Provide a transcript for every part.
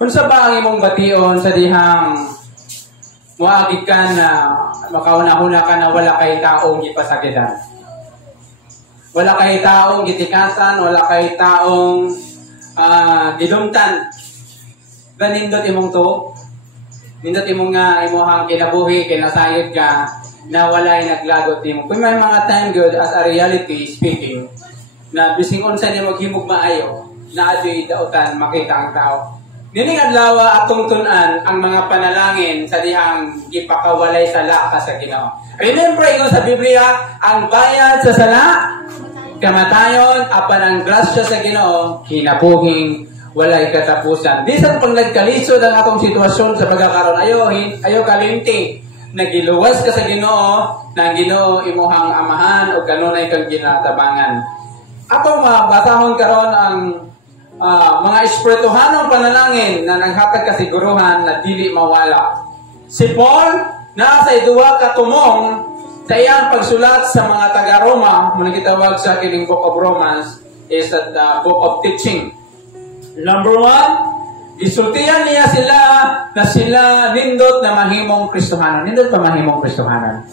Unsa ba ang imong bation sa dihang moagid ka na makauna-una ka na wala kay taong gipasakitan? Wala kay taong gitikasan, wala kay taong gidumtan. Ganindot imong to? Nindot imong nga imong kinabuhi, kinasayod ka, na walay naglagot nimo. Kung may mga time good as a reality speaking, na bising unsa nimo himog maayo, na adoy dautan makita ang tao. Nining adlaw atong tun-an ang mga panalangin sa dihang gipakawalay sala ka sa Ginoo. Remember ingon sa Biblia, ang bayad sa sala kamatayon, apan ang grasya sa Ginoo kinabuhing walay katapusan. Bisan pag nagkalisod ang atong sitwasyon sa pagkakaroon, ayo kalimti. Nagiluwas ka sa Ginoo, na ang Ginoo imuhang amahan o kanunay kang ginatabangan. Atong mabasahon karon ang mga espirituhanong panalangin na naghatag kasiguruhan na dili mawala. Si Paul, nasa iduwa ka tumong sa iyang pagsulat sa mga taga-Roma, muna kitawag sa kining Book of Romans, is the Book of Teaching. Number 1, isultihan niya sila na sila nindot na mahimong Kristohanon. Nindot pa mahimong Kristohanon.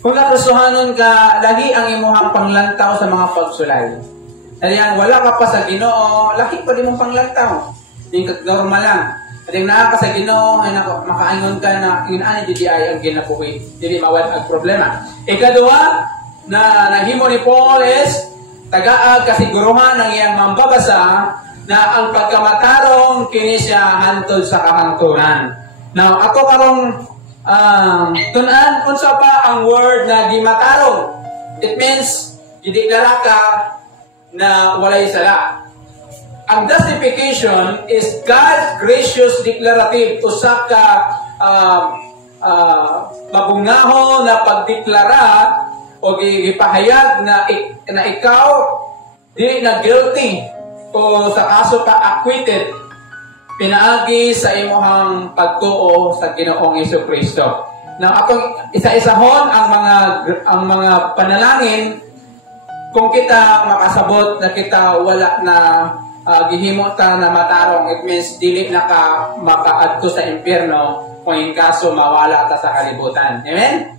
Kung na-Kristohanon ka, lagi ang imuhang panglantaw sa mga pagsulay. Kaya wala ka pa sa Ginoo, laki pa din mong panglantaw. Hindi normal lang. At yung naa ka sa Ginoo, ay makaingon ka na yun ani di ay ang ginabuhi. Hindi mawala ang problema. Ikaduwa, na nahimo ni Paul is tagaag kasiguruhan ng iyang mambabasa na ang pagkamatarong kini siya hantod sa kahangturan. Now, ato karong tunan, unsa pa ang word na gimatarong? It means, ideklara ka na walay sala. Ang justification is God's gracious declarative. Usa ka mabungaho na pagdeklara o gipahayag na ikaw di na guilty o sa kaso ka acquitted pinaagi sa imuhang pagtuo sa Ginoong Jesucristo. Na atong isa-isahon ang mga panalangin kung kita makasabot na kita wala na gihimo ta na matarong, it means dili na ka makaadto sa impyerno kung in kaso mawala ta sa kalibutan. Amen?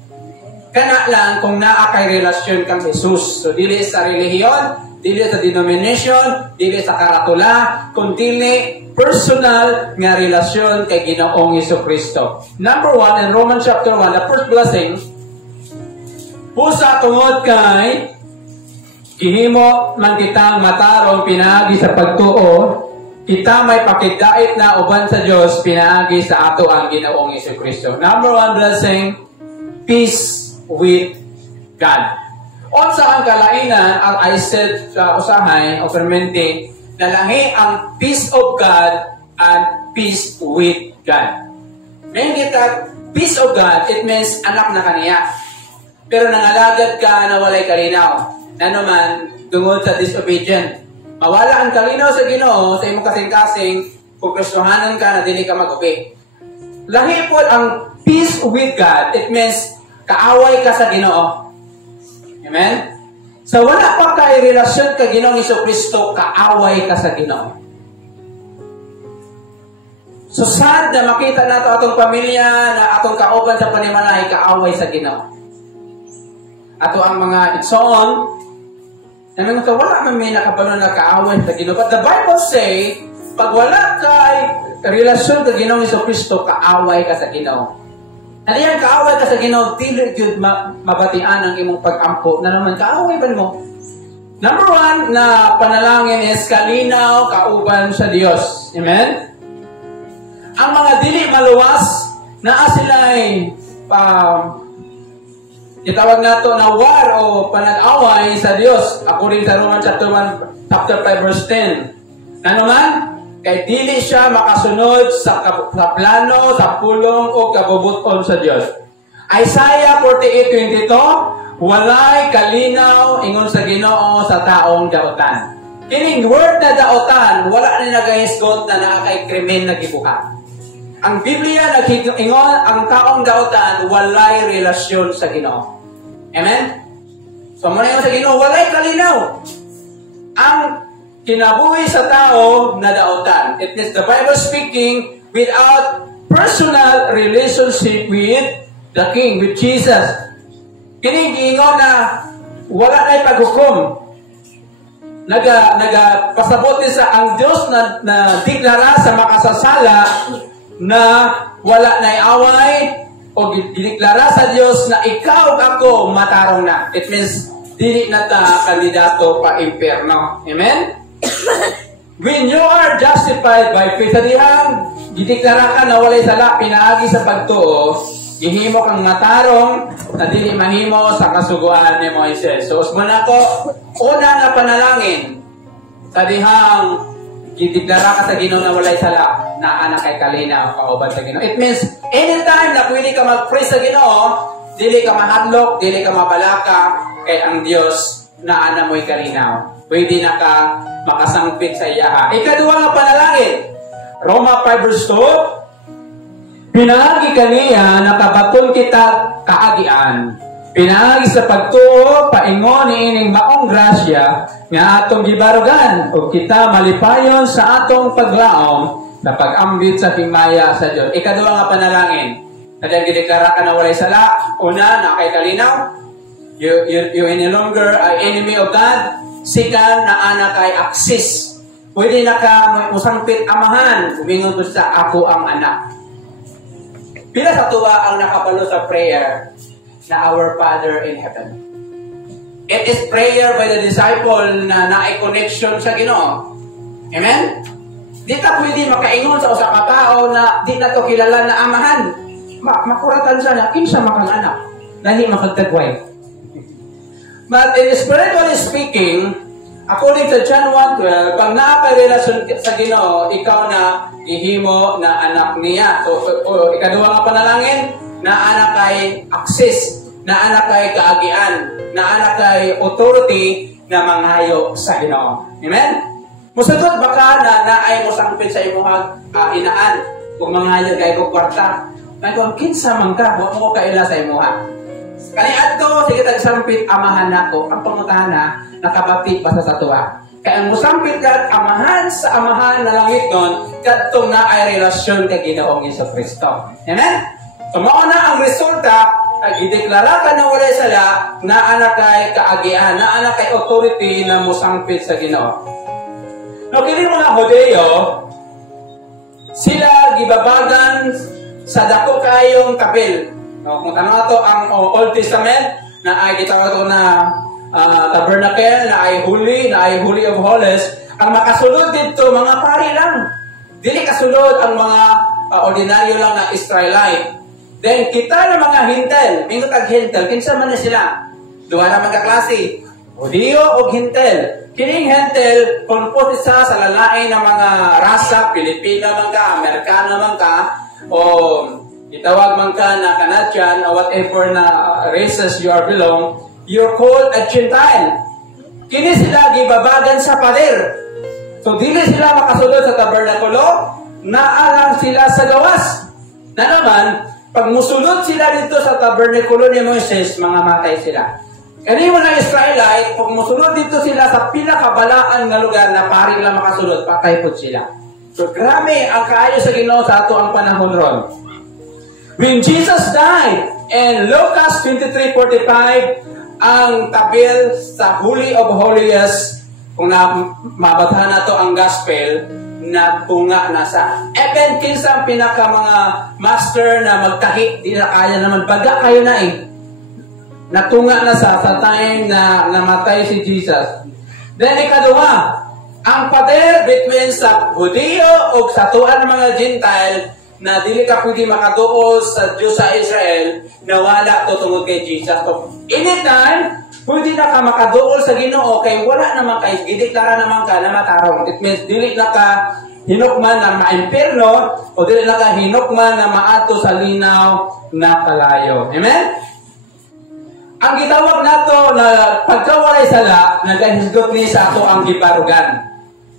Kana lang kung naa kay relasyon kang Jesus. So dili sa relihiyon, dili sa denomination, dili sa karatula, kundi personal nga relasyon kay Ginoong Jesucristo. Number 1 in Romans chapter 1, the first blessing, pusa tungod kay gihimo man kitang matarong pinaagi sa pagtuo, kita may pakidait na uban sa Dios pinaagi sa ato ang Ginoong Jesucristo. Number 1 blessing, peace with God. Unsa ang kalainan, as I said sa usahay o permente, nalahi ang peace of God and peace with God. May kita, peace of God, it means anak na kaniya. Pero nangalagad ka na walay kalinaw. Ano man, tungod sa disobedient. Mawala ang kalinaw sa Ginoo sa imong kasing-kasing kung Kristohanon ka na dili ka mag-obey. Lahi po ang peace with God, it means kaaway ka sa Ginoo. Amen? So wala pa kay relasyon ka Ginoong Jesucristo, kaaway ka sa Ginoo. So sad na makita nato atong pamilya na atong kauban sa panimalay kaaway sa Ginoo. Ato ang mga igsoon, namin ka wala man may nakabalo na kaaway sa Ginoo. But the Bible say, pag wala kay relasyon ka Ginoong Jesucristo, kaaway ka sa Ginoo. Ano yan, kaaway ka sa Ginoo, dili jud mabatian ang imong pag-ampo na naman kaaway ba mo? Number 1 na panalangin is kalinaw kauban sa Dios. Amen? Ang mga dili maluwas na sila ay itawag nato na war o panag-away sa Dios according sa Romans chapter 1 chapter 5 verse 10. Ano man? Kay dili siya makasunod sa plano, sa pulong o kabubuton sa Dios. Isaiah 48:22, walay kalinaw ingon sa Ginoo sa taong daotan. Kining word na daotan, wala ni nagahisgot na naa kay krimen na gibuhat. Ang Biblia nag-ingon ang taong daotan walay relasyon sa Ginoo. Amen? So muna yung sa Ginoo walay kalinaw. Ang kinabuhi sa tao na daotan. It is the Bible speaking without personal relationship with the King, with Jesus. Kini giingon na wala na'y paghukom. Pasabot din sa ang Diyos na deklara sa makasasala na wala na'y away o dineklara sa Diyos na ikaw ako matarong na. It means dili na ta kandidato pa impyerno. Amen? When you are justified by faith, dihang gideklara ka na walay sala pinaagi sa pagtuo, gihimo kang matarong na dili mahimo sa kasuguan ni Moises. So usman ako una nga panalangin sa dihang gideklara ka sa Ginoo na walay sala na anak kay kalinaw kauban sa Ginoo. It means anytime na pwede ka mag-pray sa Ginoo, dili ka mahadlok, dili ka mabalaka kay ang Dios na ana mo'y kalinaw. Pwede na ka makasangpit sa iya. Ikaduwa nga panalangin, Roma 5 verse 2, pinaagi kaniya nakabaton kita kaagian. Pinaagi sa pagtuo, paingon ni ining maong grasya nga atong gibarugan o kita malipayon sa atong paglaom na pag-ambit sa himaya sa Dios. Ikaduwa nga panalangin, kadang gideklara ka na walay sala, una na kay kalinaw, you no longer are enemy of God. Sikan na anak kay aksis. Pwede na ka musangpit amahan. Umingon ko sa ako ang anak. Pila sa tuwa ang nakapalo sa prayer na our Father in Heaven. It is prayer by the disciple na naay connection sa Ginoo. Amen? Di ka pwede makaingon sa usa ka tao na di na to kilala na amahan. Makuratan siya na kinsa makang anak. Dahil makagtagway. But in spiritually speaking, according to John 1:12, pag naapa-relasyon sa Ginoo, ikaw na ihimo na anak niya. So, ikaduwa nga panalangin, na anak kay access, na anak kay kaagian, na anak kay authority na manghayo sa Ginoo. Amen? Musagot baka na naay mo sangpit sa imong inaan, kung manghayo kay kong kwarta. Kaya kung kinsa man ka, huwag mo kaila sa imuha. Kani adto sige tagsampit amahan nako ang pangutahan na nakabati pa sa tuwa. Kaya ang musampit ka amahan sa amahan na langit nun kadtong na ay relasyon kay Ginoong Jesucristo. Amen. So mao na ang resulta ay gideklara ka na walay sala na anak kay kaagian, na anak kay authority na musampit sa Ginoo. No kini mga Hodeo sila gibabagan sa dako kayong kapil. No, kung tanong ito ang Old Testament na ay gitawag ito na tabernacle, na ay Holy of Holies, ang makasulod dito mga pari lang. Dili kasulod ang mga ordinaryo lang na Israelite. Then kita na mga Hintel, mingo kag Hintel, kinsa man na sila? Duha na magkaklase, Judeo o Hintel. Kining Hintel, composed isa sa lalain ng mga rasa, Pilipino man ka, Amerikano man ka, o itawag man ka na Canadian o whatever na races you are belong, you're called a Gentile. Kini sila gibabagan sa pader. So dili sila makasulod sa tabernakulo, naalang sila sa gawas. Na naman, pag musulod sila dito sa tabernakulo ni Moises, mga matay sila. Kani mo na Israelite, pag musulod dito sila sa pinakabalaan nga lugar na pari lang makasulod, patay po sila. So grabe ang kaayo sa Ginoo sa ato ang panahon ron. When Jesus died, in Lucas 23:45, ang tabil sa Holy of Holies, kung mabatahan na to ang gospel, na tunga na sa. Even kinsa ang pinaka mga master na magkahi, di na kaya naman, baga kayo na eh. Natunga na sa time na namatay si Jesus. Then ikaduwa, ang pader between sa Judeo o sa tuan mga Gentile, na dili ka pwede makaduol sa Diyos sa Israel na wala to tungod kay Jesus. So, anytime, pwede na ka makaduol sa Ginoo kay wala naman kay gideklara naman ka na matarong. It means dili na ka hinukman na maimperno o dili na ka hinukman na maato sa linaw na kalayo. Amen? Ang gitawag nato na pagkawalay sala, nagahisgot ni sa ato ang gibarugan.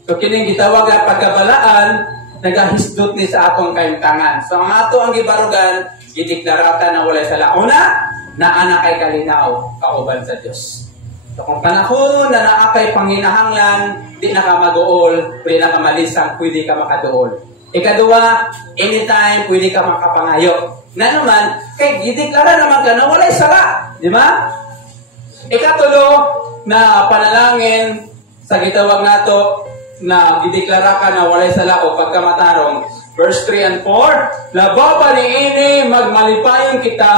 So kining gitawag na pagkabalaan, nagahisdot ni sa atong kaimtangan. So ang ato ang gibarugan, gideklarata na walay sala. Una, na anak kay kalinaw, kauban sa Dios. So kung panahon na naakay panginahanglan, di na ka mag-uol, pwede na ka malisang, pwede ka makaduol. Ikaduwa, anytime pwede ka makapangayo. Na naman, kay gideklara naman ka na walay sala. Di ba? Ikatulo, na panalangin sa gitawag nato na gideklara ka na walay sala o pagkamatarong. Verse 3 and 4, labaw pa ni ini magmalipayon kita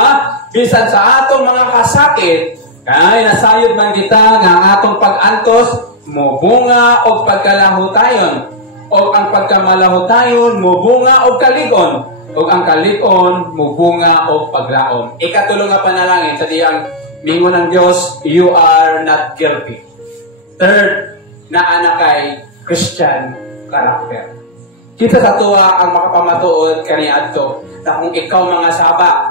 bisan sa atong mga kasakit, kay nasayod man kita nga ang atong pag-antos mubunga o pagkalahutayon, o ang pagkamalahutayon mubunga o kaligon, o ang kaligon mubunga o paglaom. Ikatulo nga panalangin sa diyang mingon ng Diyos, you are not guilty. Third, na anak kay Christian character. Kita sa tuwa ang makapamatuod kaniadto na kung ikaw mga saba,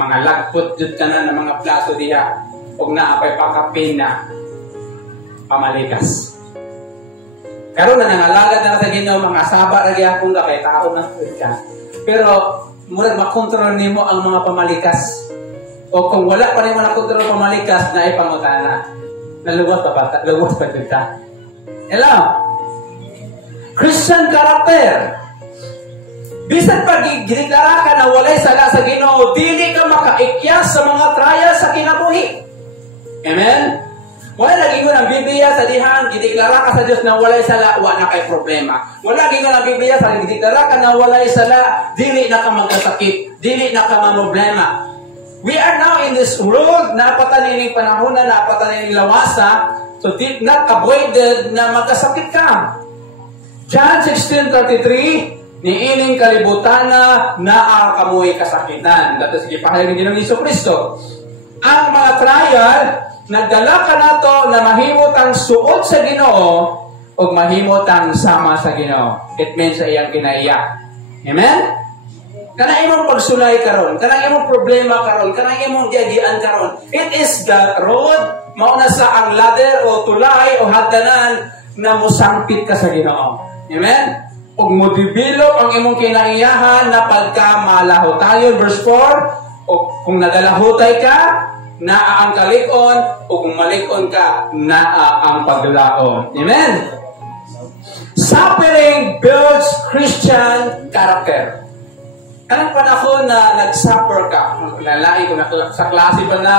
mga lagpot jud ka na ng mga plato diha, ug naapay pakapin na pamalikas. Karon na nangalagad na sa Ginoo, mga saba ra gyapon ka kay tao nang ka. Pero murag makontrol nimo ang mga pamalikas. O kung wala pa nimo na kontrol pamalikas, na ipangutana. Naluwas pa bata, luwas pa kita. Hello. Christian character. Bisan pag gideklara ka na walay sala sa Ginoo, dili ka makaikyas sa mga trial sa kinabuhi. Amen? Wala lagi ko ng Biblia sa dihang gideklara ka sa Diyos na walay sala, wala na kay problema. Wala lagi ko ng Biblia sa gideklara ka na walay sala, dili na ka magkasakit, dili na ka problema. We are now in this world, napatanining panahon na, napatanining lawasa, so did not avoided na magkasakit ka. John 16:33, niining kalibutan na kamuhi kasakitan. Dato sige pahayag ni Ginoong Jesucristo. Ang mga trial, nagdala ka nato na mahimot ang suod sa Ginoo o mahimot ang sama sa Ginoo. It means sa iyang kinaiya. Amen? Kanang imong pagsulay karon, kanang imong problema karon, kanang imong diagian karon. It is the road, mao na sa ang ladder o tulay o hagdanan na musangpit ka sa Ginoo. Amen? Ug modevelop ang imong kinaiyahan na pagkamalahotayon. Verse 4, o kung nagalahutay ka, naa ang kalikon, o kung malikon ka, naa ang paglaon. Amen? Suffering builds Christian character. Anong panahon na nag-suffer ka? Lalaki ko na sa klase ba na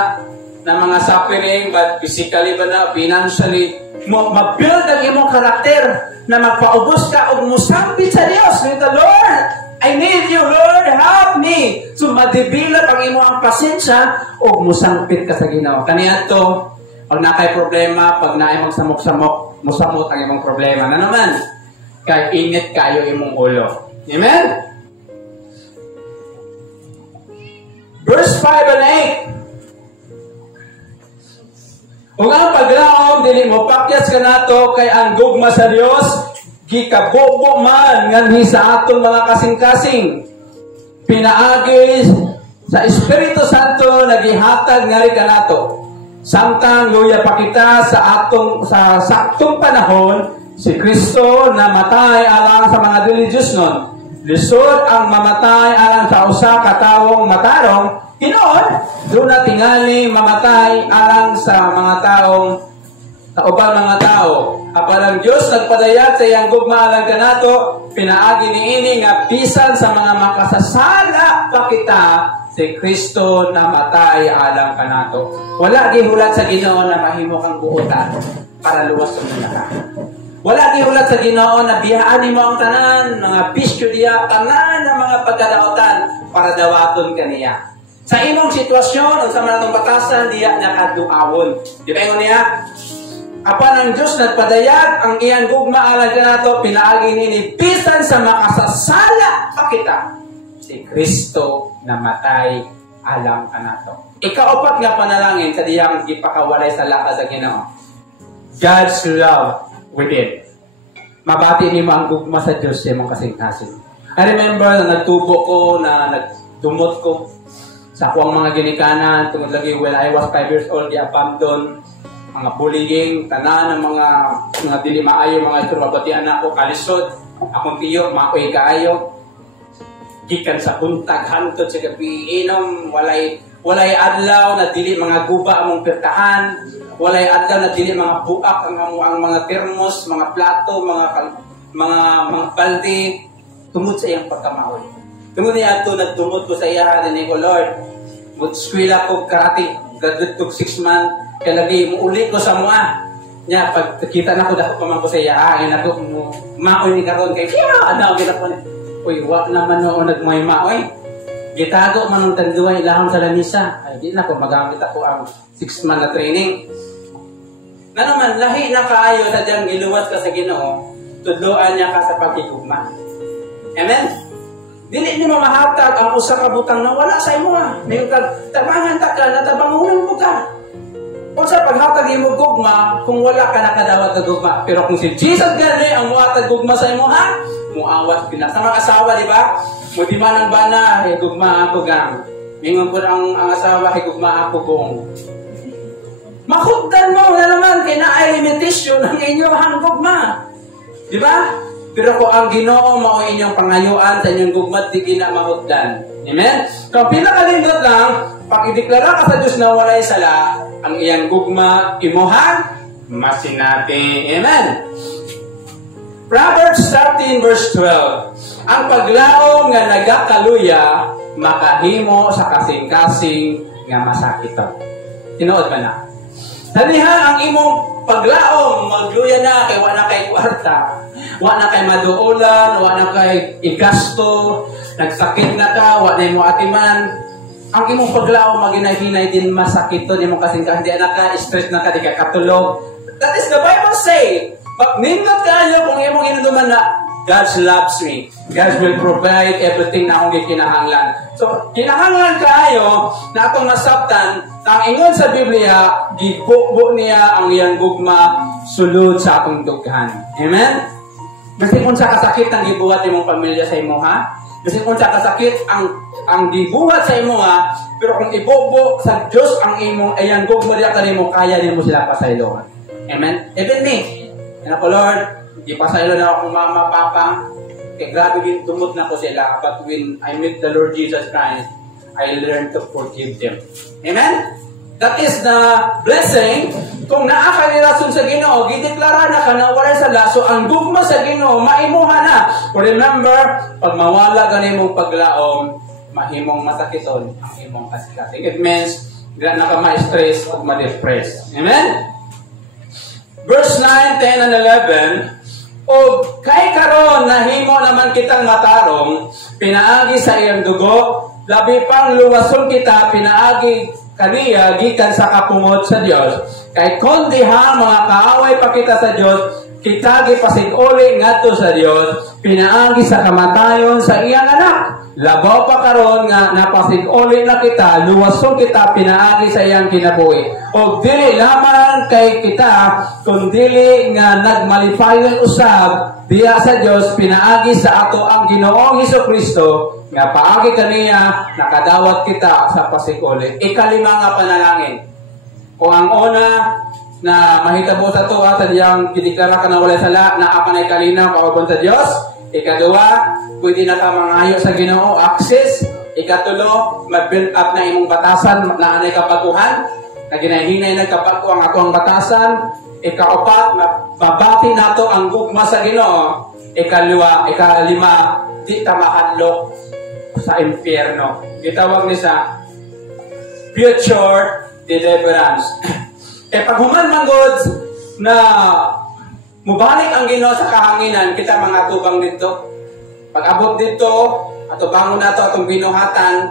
mga suffering, but physically ba na, financially, ma-build ang imong karakter na magpaubos ka o musambit sa Diyos. With the Lord, I need you, Lord, help me. So, madevelop ang imong pasensya o musambit ka sa Ginoo. Kaniya to, pag nakay problema, pag naay magsamok-samok, musamot ang imong problema. Na naman, kay init kayo imong ulo. Amen? Verse 5 and 8. Kung ang paglaom, dili mo pakyas ka nato kay ang gugma sa Dios, gikabobo man nganhi sa atong mga kasing-kasing. Pinaagi sa Espiritu Santo nagihatag ngari ka nato. Samtang luya pa kita sa saktong panahon, si Kristo na matay alang sa mga religious nun. Lisod ang mamatay alang sa usa ka tawong matarong, hinoon, doon na tingali mamatay alang sa mga taong sa ubang mga tao. Apan ang Diyos nagpadayag sa iyang gugma alang kanato, pinaagi niini nga bisan sa mga makasasala pa kita, si Kristo na matay alang kanato. Wala gihulat sa Ginoo na mahimo kang buotan para luwas sa mga. Wala gihulat sa Ginoo na biyaan mo ang tanan, mga bisyo diya, tanan ng mga pagkadaotan para dawaton kaniya. Sa imong sitwasyon, o sa manatong batasan, diya nakaduawon. Di ba yun niya? Apan ang Diyos nagpadayag, ang iyang gugma alang kanato, pinaagi nini, bisan sa makasasala pa kita, si Kristo na matay alang kanato. Ikaapat nga panalangin sa diyang ipakawalay sa lakas sa Ginoo. God's love within. Mabati ni mo ang gugma sa Diyos sa mong kasing-kasing. I remember na nagtubo ko, na nagdumot ko sa akong mga ginikanan tungod lagi when I was 5 years old, di-abandon, mga bullying, tanan ng mga dili maayo, mga iturabatian ako, kalisod, akong tiyo, makoy kaayo, gikan sa buntag, hantod sa gabi, inom, walay adlaw, na dili mga guba among pirtahan, walay adlaw na dili mga buak ang mga termos, mga plato, mga balde tungod sa iyang pagkamaol. Tungod niya ito, nagtungod ko sa iya, din ko, Lord, mag-skwila ko karate, graduate ko 6 months, kaya lagi, muuli ko sa mga. Nya, pag kita na ko, dako pa man ko sa iya, ngayon ako, maoy ni karon kay, ano, kita po, uy, wak naman noon nagmoy maoy. Gitago man ang tanduay, ilahang sa lamisa. Ay, di na ko, magamit ako ang 6 months na training. Na naman, lahi na kaayo sa diyang giluwas ka sa Ginoo, tudloan niya ka sa pagkikugma. Amen? Dili ni mo mahatag ang usa ka butang na wala sa imo ha. May tabangan ta ka, natabangunan mo ka. Kung sa paghatag imo gugma, kung wala ka nakadawat ka gugma. Pero kung si Jesus gani ang muhatag gugma sa imo ha, muawat pina. Sa mga asawa, di ba? Mo di man ang bana, gugma ako gang. Mingon po ang asawa, gugma ako gong. Makutdan mo na naman, kaya na ay limitasyon ang inyong gugma. Di ba? Pero kung ang Ginoo mao inyong pangayuan sa inyong gugma, di kinamahutdan. Amen? Kung pinakalindot lang, pag ideklara ka sa Diyos na walay sala, ang iyang gugma, imuhan, masinati. Amen? Proverbs 13 verse 12. Ang paglaom nga nagakaluya, makahimo sa kasing-kasing nga masakito. Tinuod ba na? Tanihan ang imong paglaom, magluya na, kay wala kay kwarta, wala kay maduulan, wala kay igasto, nagsakit na ka, wala mo atiman. Ang imong paglaom, maginahinay din masakito, di mo kasing-kasing, di na ka, stress na ka, di ka katulog. That is the Bible say. Pag nindot ka nyo, kung imong inuduman na, God loves me. God will provide everything na akong kinahanglan. So, kinahanglan kaayo na akong nasabtan na ang ingon sa Biblia, gibukbo niya ang iyang gugma sulod sa akong dughan. Amen? Kasi kung sa kasakit ang gibuhat imong pamilya sa imo ha, kasi kung sa kasakit ang gibuhat sa imo ha, pero kung ibukbo sa Diyos ang imong iyang gugma diya kanimo, kaya nimo sila pasaylohan. Amen? Even me, yan ako Lord, ipasaylo na ako mama, papa, kaya grabe din tumot na ko sila. But when I meet the Lord Jesus Christ, I learn to forgive them. Amen? That is the blessing. Kung naa ka ni rason sa Ginoo, gideklara na ka na wala sa laso, ang gugma sa Ginoo, maimuha na. Remember, pag mawala ganin mong paglaom, mahimong masakiton ang imong kasikating. It means, na ka ma-stress o ma-depress. Amen? Verse 9, 10, and 11, o kay karon nahimo naman kitang matarong, pinaagi sa iyang dugo, labi pang luwason kita, pinaagi kaniya, gikan sa kapungod sa Dios. Kay kundi ha, mga kaaway pa kita sa Dios, kita gipasiguli ngadto sa Dios, pinaagi sa kamatayon sa iyang anak. Labaw pa karon nga napasiguli na kita, luwason kita, pinaagi sa iyang kinabuhi. O dili lamang kay kita, kundili nga nagmalipayon usab diya sa Dios, pinaagi sa ato ang Ginoong Hesukristo, nga paagi kaniya nakadawat kita sa pasiguli. Ikalima nga panalangin. Kung ang una na mahitabo sa to at yang gideklara ka na wala sala, na apan ay kalinaw kaubon sa Dios. Ikadua, pwede na ka mangayo sa Ginoo, access. Ikatulo, mag-build up na imong batasan na anay kabaguhan, na ginahinay na kabago ang atong batasan. Ikaapat, mabati nato ang gugma sa Ginoo. Ikalima, di ta mahadlok sa impyerno. Gitawag ni sa future deliverance. Pag human manggod na mubalik ang Ginoo sa kahanginan, kita mga tubang dito. Pag abot dito, ato bangon nato atong binuhatan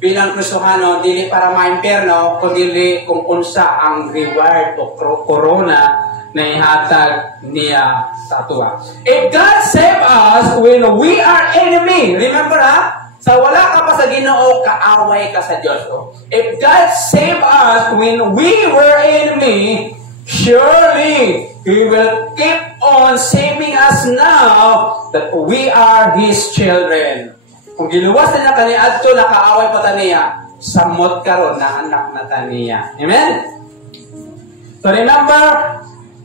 bilang Kristohano, dili para ma-impyerno, kundi kung unsa ang reward o corona na ihatag niya sa atua. If God save us when we are enemy, remember ha? Sa wala ka pa sa Ginoo, kaaway ka sa Diyos. If God save us when we were enemy, surely He will keep on saving us now that we are His children. Kung giluwas na kaniadto, nakaaway pa taniya, samot karon na anak na taniya. Amen? So remember,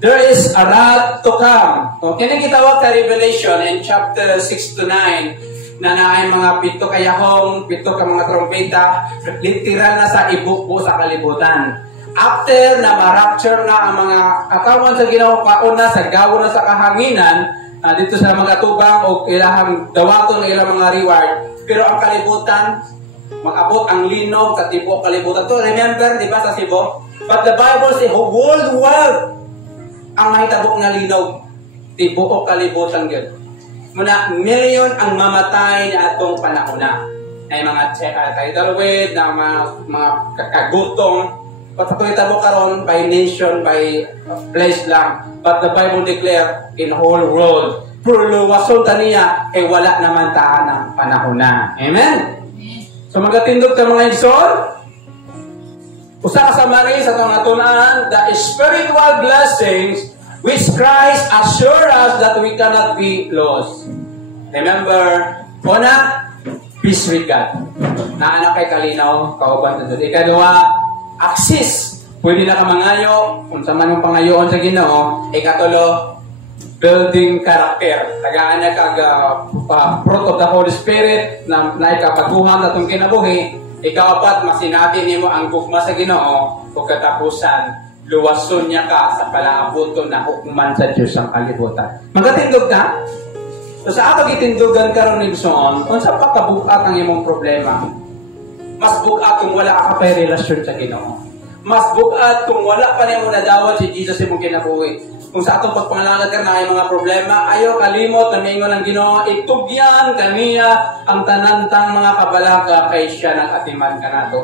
there is a wrath to come. So, kinigitawag ka Revelation in chapter 6 to 9, na naay mga pito kayahong, pito ka mga trompeta, literal na sa ibukbo sa kalibutan. After na ma-rapture na ang mga katawan sa Ginoo kauna sa gawo na sa kahanginan, dito sa mga tubang o ilahang dawaton o ilang mga reward. Pero ang kalibutan, mag-abot ang linog sa tipo kalibutan. To remember, di ba sa Cebu? But the Bible says, whole world ang mahitabok na linog. Tipo o kalibutan yun. Muna, million ang mamatay na atong panahon na. Ay mga tidal wave, na mga kakagutong. But ako itabo karon by nation, by place lang. But the Bible declare in whole world. Puro luwason taniya, wala naman taan ang panahon na. Amen? So magatindog ka mga igsoon. Usa ka sa mari sa itong natunaan, the spiritual blessings which Christ assure us that we cannot be lost. Remember, una, peace with God. Naanak kay kalinaw, kauban na doon. Ikadua, access. Pwede na ka mangayo, kung sa man yung pangayoon sa Ginoo. Ikatulo, building character. Tagaan na kag fruit of the Holy Spirit na ikapaguhan na itong kinabuhi. Ikapat, masinabi niyo ang gugma sa Ginoo o katapusan, luwason niya ka sa palaabuto na hukuman sa Diyos ang kalibutan. Magatindog ka? So sa ato gitindugan karon ni Gsoon, unsa pa kabukat ang imong problema? Mas bukat kung wala ka pa relasyon sa Ginoo. Mas bukat kung wala pa nimo nadawat si Jesus imong kinabuhi. Kung sa atong pagpangalangad ka na mga problema, ayaw kalimot na mingon ng Ginoo, itugyan kaniya ang tanantang mga kabalaga kay siya ng atiman ka nato.